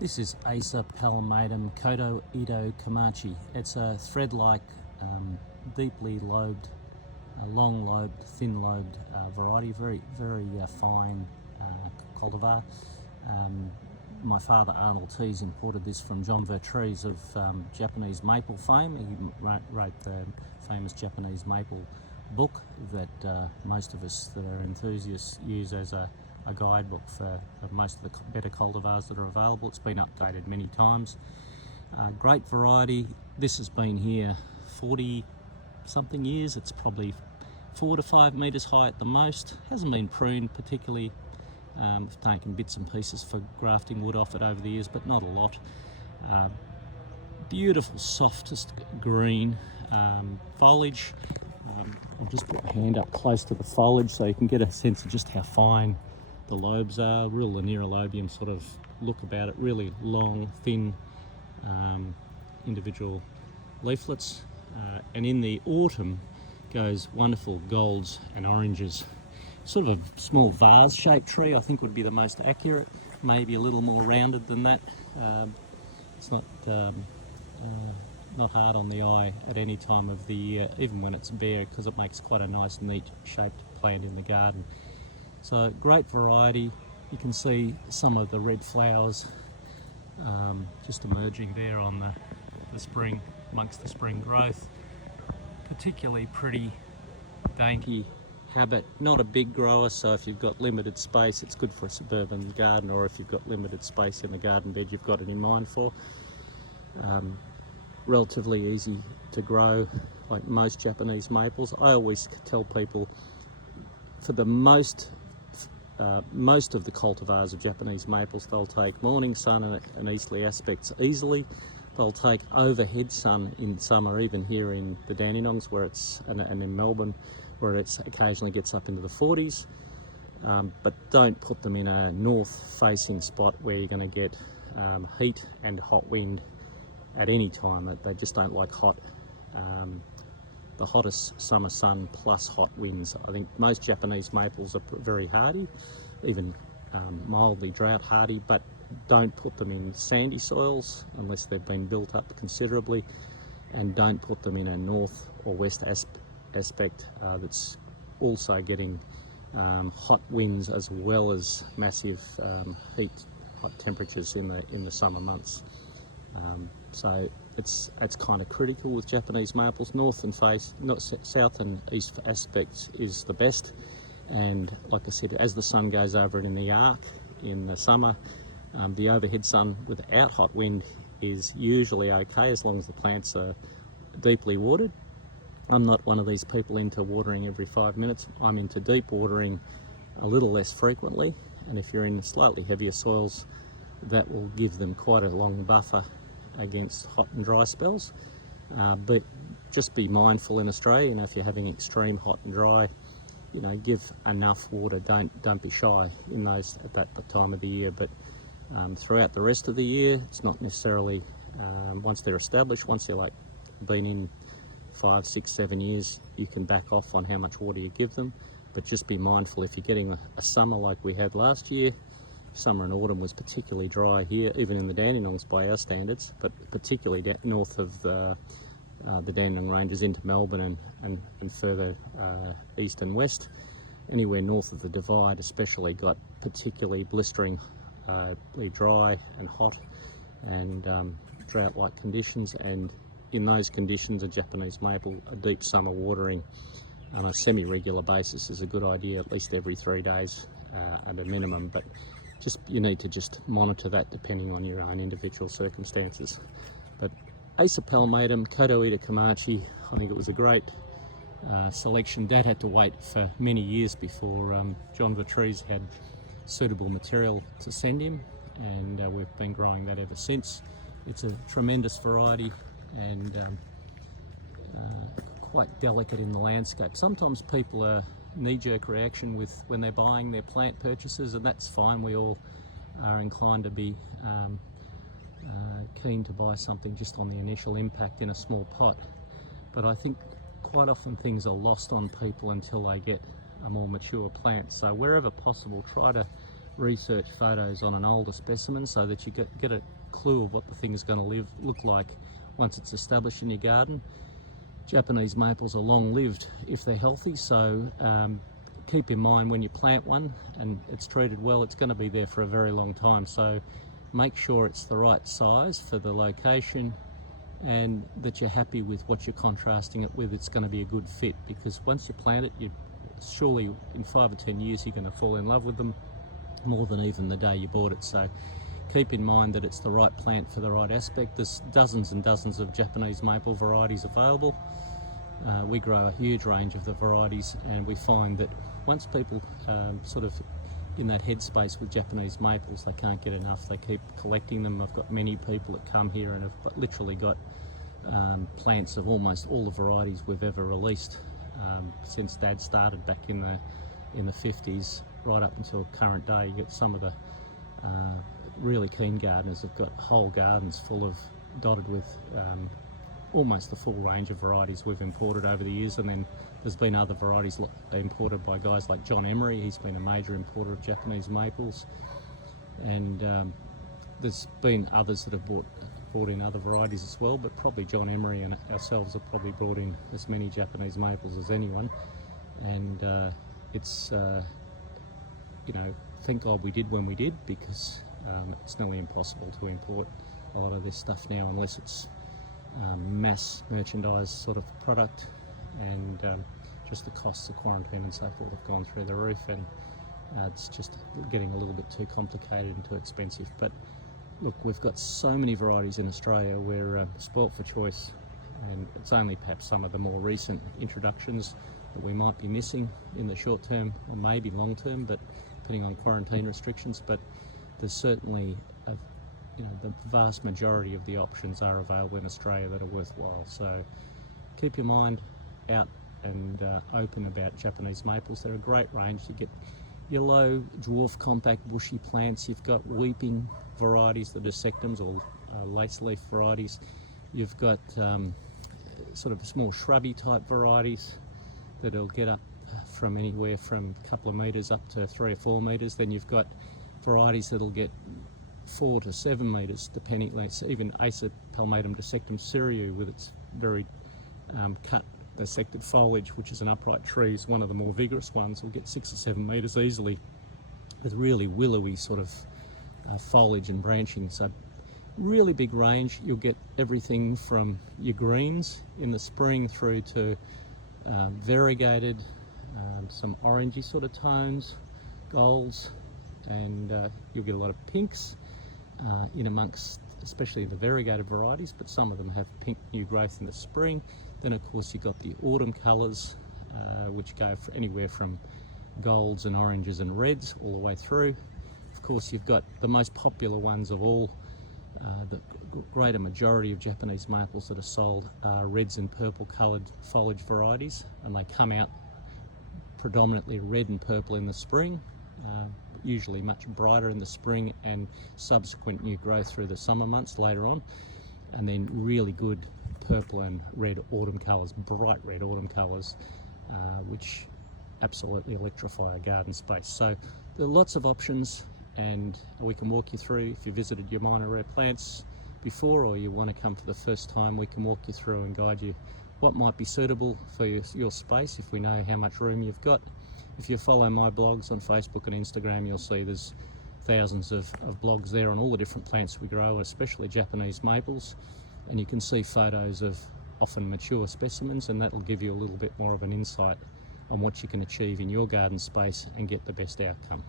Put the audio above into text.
This is Acer palmatum Koto Ito Komachi. It's a thread-like, deeply lobed, long-lobed, thin-lobed variety, very fine cultivar. My father, Arnold Teese, imported this from John Vertrees of Japanese maple fame. He wrote the famous Japanese maple book that most of us that are enthusiasts use as a guidebook for most of the better cultivars that are available. It's been updated many times. Great variety. This has been here 40 something years. It's probably 4 to 5 metres high at the most. Hasn't been pruned particularly. I've taken bits and pieces for grafting wood off it over the years, but not a lot. Beautiful, softest green foliage. I'll just put my hand up close to the foliage so you can get a sense of just how fine the lobes are. Real linear lobium sort of look about it. Really long, thin, individual leaflets. And in the autumn goes wonderful golds and oranges. Sort of a small vase-shaped tree, I think, would be the most accurate. Maybe a little more rounded than that. It's not hard on the eye at any time of the year, even when it's bare, because it makes quite a nice, neat shaped plant in the garden. So great variety. You can see some of the red flowers just emerging there on the spring, amongst the spring growth. Particularly pretty, dainty habit. Not a big grower, so if you've got limited space, it's good for a suburban garden, or if you've got limited space in the garden bed you've got it in mind for. Relatively easy to grow, like most Japanese maples. I always tell people, for the most of the cultivars of Japanese maples, they'll take morning sun and easterly aspects easily. They'll take overhead sun in summer, even here in the Dandenongs where it's, and in Melbourne, where it occasionally gets up into the 40s. But don't put them in a north-facing spot where you're going to get heat and hot wind at any time. They just don't like hot. The hottest summer sun plus hot winds. I think most Japanese maples are very hardy, even mildly drought hardy, but don't put them in sandy soils unless they've been built up considerably, and don't put them in a north or west aspect that's also getting hot winds as well as massive hot temperatures in the summer months. So it's kind of critical with Japanese maples. South and east aspects is the best, and like I said, as the sun goes over it in the arc in the summer, the overhead sun without hot wind is usually okay as long as the plants are deeply watered. I'm not one of these people into watering every 5 minutes. I'm into deep watering a little less frequently, and if you're in slightly heavier soils, that will give them quite a long buffer against hot and dry spells. But just be mindful in Australia, if you're having extreme hot and dry, give enough water. Don't be shy in those at that time of the year. But throughout the rest of the year, it's not necessarily, once they're established, once they're been in 5, 6, 7 years, you can back off on how much water you give them. But just be mindful, if you're getting a summer like we had last year. Summer and autumn was particularly dry here, even in the Dandenongs by our standards, but particularly north of the Dandenong Ranges into Melbourne and further east and west. Anywhere north of the Divide especially got particularly blisteringly dry and hot and drought-like conditions, and in those conditions a Japanese maple, a deep summer watering on a semi-regular basis is a good idea, at least every 3 days at a minimum. But you need to just monitor that depending on your own individual circumstances. But Acer palmatum, Koto Ito Komachi, I think it was a great selection. Dad had to wait for many years before John Vertrees had suitable material to send him, and we've been growing that ever since. It's a tremendous variety and quite delicate in the landscape. Sometimes people are knee-jerk reaction when they're buying their plant purchases, and that's fine. We all are inclined to be keen to buy something just on the initial impact in a small pot, but I think quite often things are lost on people until they get a more mature plant. So wherever possible, try to research photos on an older specimen so that you get a clue of what the thing is going to look like once it's established in your garden. Japanese maples are long-lived if they're healthy, so keep in mind when you plant one and it's treated well, it's going to be there for a very long time. So make sure it's the right size for the location and that you're happy with what you're contrasting it with. It's going to be a good fit, because once you plant it, you surely in 5 or 10 years you're going to fall in love with them more than even the day you bought it. So keep in mind that it's the right plant for the right aspect. There's dozens and dozens of Japanese maple varieties available. We grow a huge range of the varieties, and we find that once people sort of in that headspace with Japanese maples, they can't get enough. They keep collecting them. I've got many people that come here and have literally got plants of almost all the varieties we've ever released since Dad started back in the 50s right up until current day. You get some of the really keen gardeners have got whole gardens full of, dotted with almost the full range of varieties we've imported over the years. And then there's been other varieties imported by guys like John Emery. He's been a major importer of Japanese maples, and there's been others that have brought in other varieties as well, but probably John Emery and ourselves have probably brought in as many Japanese maples as anyone. And it's you know, thank God we did when we did, because it's nearly impossible to import a lot of this stuff now unless it's mass merchandise sort of product, and just the costs of quarantine and so forth have gone through the roof, and it's just getting a little bit too complicated and too expensive. But look, we've got so many varieties in Australia. We're spoilt for choice, and it's only perhaps some of the more recent introductions that we might be missing in the short term or maybe long term, but depending on quarantine restrictions. But there's certainly you know, the vast majority of the options are available in Australia that are worthwhile. So keep your mind out and open about Japanese maples. They're a great range. You get your low, dwarf, compact, bushy plants. You've got weeping varieties, the dissectums, or lace leaf varieties. You've got sort of small shrubby type varieties that'll get up from anywhere from a couple of metres up to 3 or 4 metres. Then you've got varieties that'll get 4 to 7 metres, depending. Like even Acer palmatum dissectum cereus, with its very cut dissected foliage, which is an upright tree, is one of the more vigorous ones, will get 6 or 7 metres easily, with really willowy sort of foliage and branching. So really big range. You'll get everything from your greens in the spring through to variegated, some orangey sort of tones, golds, and you'll get a lot of pinks in amongst especially the variegated varieties, but some of them have pink new growth in the spring. Then of course you've got the autumn colours, which go for anywhere from golds and oranges and reds all the way through. Of course you've got the most popular ones of all. The greater majority of Japanese maples that are sold are reds and purple coloured foliage varieties, and they come out predominantly red and purple in the spring, usually much brighter in the spring and subsequent new growth through the summer months later on, and then really good purple and red autumn colours, bright red autumn colours, which absolutely electrify a garden space. So there are lots of options, and we can walk you through. If you visited Yamina Rare Plants before, or you want to come for the first time, we can walk you through and guide you what might be suitable for your space if we know how much room you've got. If you follow my blogs on Facebook and Instagram, you'll see there's thousands of blogs there on all the different plants we grow, especially Japanese maples, and you can see photos of often mature specimens, and that'll give you a little bit more of an insight on what you can achieve in your garden space and get the best outcome.